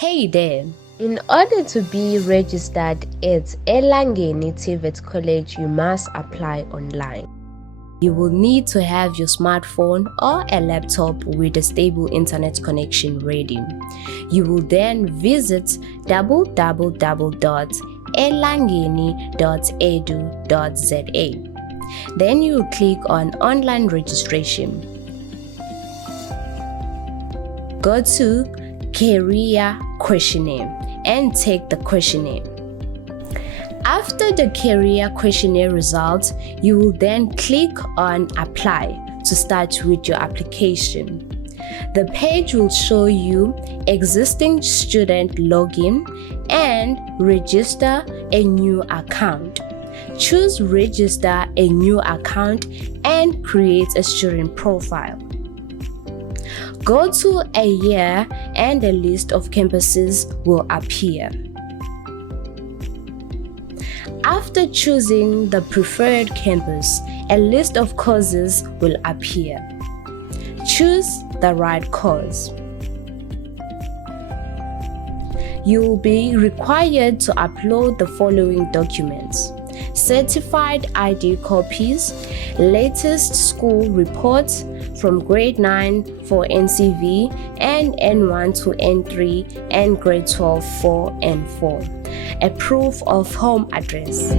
Hey there! In order to be registered at Elangeni TVET College, you must apply online. You will need to have your smartphone or a laptop with a stable internet connection ready. You will then visit www.elangeni.edu.za. Then you will click on online registration. Go to Career Questionnaire and take the questionnaire. After the career questionnaire results, you will then click on Apply to start with your application. The page will show you existing student login and register a new account. Choose Register a new account and create a student profile. Go to a year and a list of campuses will appear. After choosing the preferred campus, a list of courses will appear. Choose the right course. You will be required to upload the following documents: certified ID copies, latest school reports from grade 9 for NCV and N1 to N3 and grade 12 4 and 4, a proof of home address.